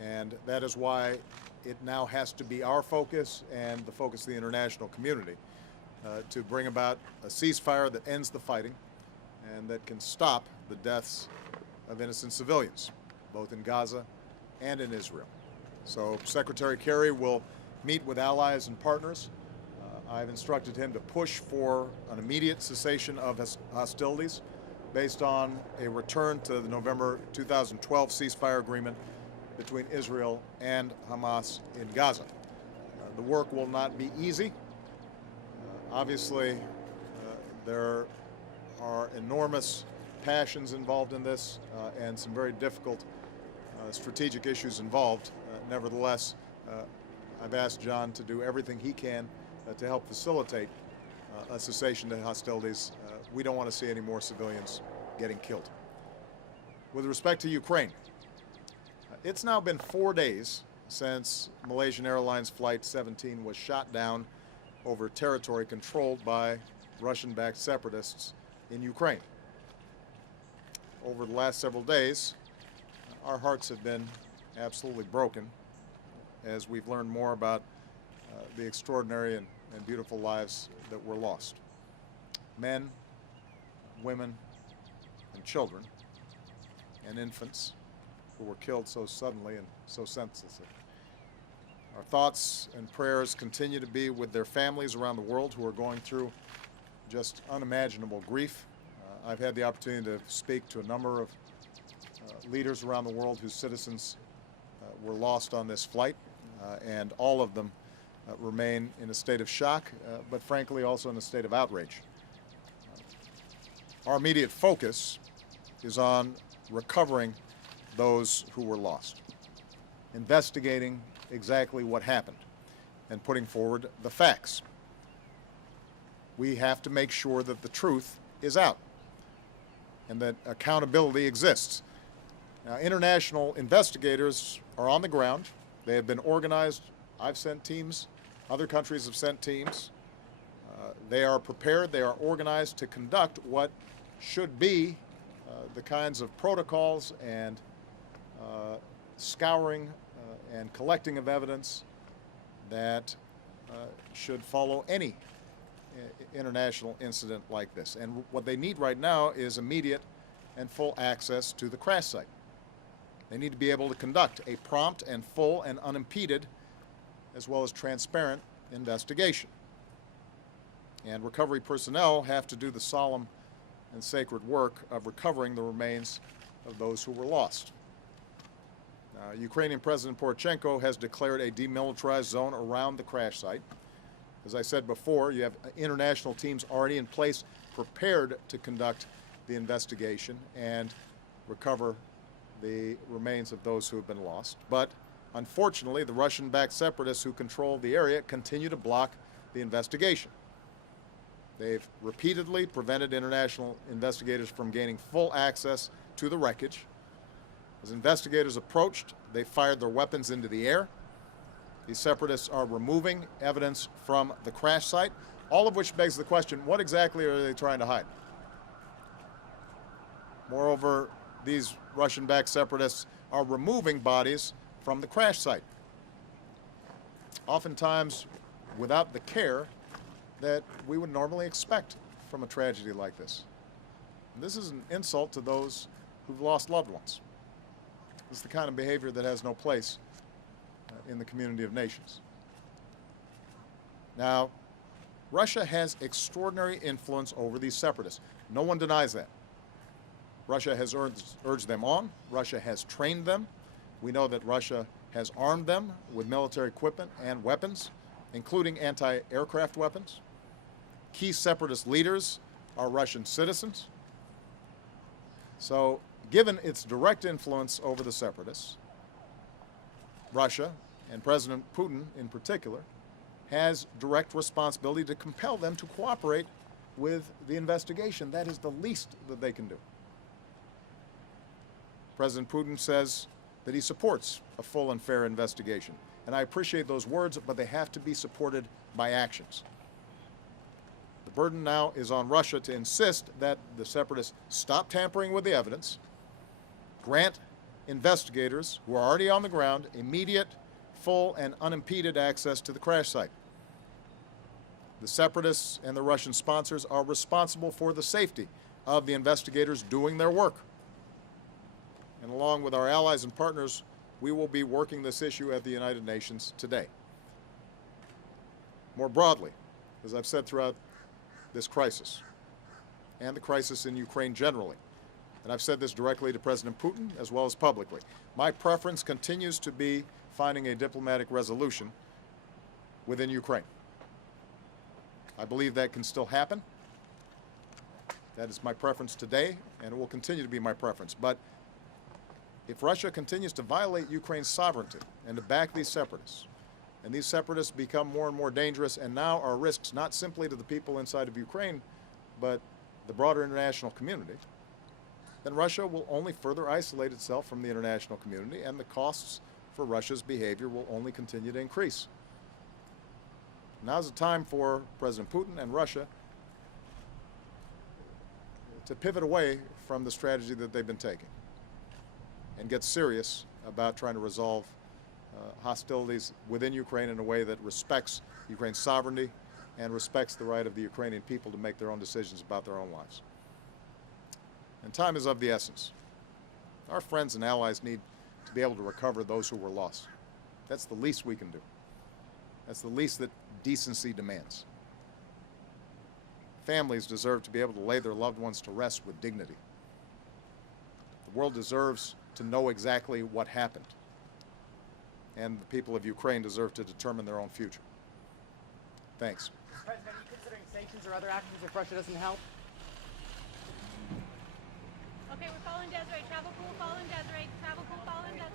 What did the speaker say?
And that is why it now has to be our focus and the focus of the international community to bring about a ceasefire that ends the fighting and that can stop the deaths of innocent civilians, both in Gaza and in Israel. So Secretary Kerry will meet with allies and partners. I've instructed him to push for an immediate cessation of hostilities based on a return to the November 2012 ceasefire agreement between Israel and Hamas in Gaza. The work will not be easy. Obviously, there are enormous passions involved in this and some very difficult strategic issues involved. Nevertheless, I've asked John to do everything he can to help facilitate a cessation to hostilities. We don't want to see any more civilians getting killed. With respect to Ukraine, it's now been 4 days since Malaysian Airlines Flight 17 was shot down over territory controlled by Russian-backed separatists in Ukraine. Over the last several days, our hearts have been absolutely broken as we've learned more about the extraordinary and beautiful lives that were lost. Men, women, and children, and infants who were killed so suddenly and so senselessly. Our thoughts and prayers continue to be with their families around the world who are going through just unimaginable grief. I've had the opportunity to speak to a number of leaders around the world whose citizens were lost on this flight, and all of them remain in a state of shock, but frankly also in a state of outrage. Our immediate focus is on recovering those who were lost, investigating exactly what happened, and putting forward the facts. We have to make sure that the truth is out and that accountability exists. Now, international investigators are on the ground. They have been organized. I've sent teams. Other countries have sent teams. They are prepared. They are organized to conduct what should be the kinds of protocols and scouring and collecting of evidence that should follow any international incident like this. And what they need right now is immediate and full access to the crash site. They need to be able to conduct a prompt and full and unimpeded, as well as transparent, investigation. And recovery personnel have to do the solemn and sacred work of recovering the remains of those who were lost. Ukrainian President Poroshenko has declared a demilitarized zone around the crash site. As I said before, you have international teams already in place prepared to conduct the investigation and recover the remains of those who have been lost. But unfortunately, the Russian-backed separatists who control the area continue to block the investigation. They've repeatedly prevented international investigators from gaining full access to the wreckage. As investigators approached, they fired their weapons into the air. These separatists are removing evidence from the crash site, all of which begs the question, what exactly are they trying to hide? Moreover, these Russian-backed separatists are removing bodies from the crash site, oftentimes without the care that we would normally expect from a tragedy like this. And this is an insult to those who've lost loved ones. This is the kind of behavior that has no place in the community of nations. Now, Russia has extraordinary influence over these separatists. No one denies that. Russia has urged them on. Russia has trained them. We know that Russia has armed them with military equipment and weapons, including anti-aircraft weapons. Key separatist leaders are Russian citizens. So, given its direct influence over the separatists, Russia, and President Putin in particular, has direct responsibility to compel them to cooperate with the investigation. That is the least that they can do. President Putin says that he supports a full and fair investigation. And I appreciate those words, but they have to be supported by actions. The burden now is on Russia to insist that the separatists stop tampering with the evidence, grant investigators who are already on the ground immediate, full, and unimpeded access to the crash site. The separatists and the Russian sponsors are responsible for the safety of the investigators doing their work. And along with our allies and partners, we will be working this issue at the United Nations today. More broadly, as I've said throughout this crisis, and the crisis in Ukraine generally, and I've said this directly to President Putin as well as publicly, my preference continues to be finding a diplomatic resolution within Ukraine. I believe that can still happen. That is my preference today, and it will continue to be my preference. But if Russia continues to violate Ukraine's sovereignty and to back these separatists, and these separatists become more and more dangerous and now are risks not simply to the people inside of Ukraine, but the broader international community, then Russia will only further isolate itself from the international community, and the costs for Russia's behavior will only continue to increase. Now's the time for President Putin and Russia to pivot away from the strategy that they've been taking and get serious about trying to resolve hostilities within Ukraine in a way that respects Ukraine's sovereignty and respects the right of the Ukrainian people to make their own decisions about their own lives. And time is of the essence. Our friends and allies need to be able to recover those who were lost. That's the least we can do. That's the least that decency demands. Families deserve to be able to lay their loved ones to rest with dignity. The world deserves to know exactly what happened. And the people of Ukraine deserve to determine their own future. Thanks. Mr. President, are you considering sanctions or other actions if Russia doesn't help? Okay, we're following Desiree. Travel pool, following Desiree. Travel pool, following Desiree.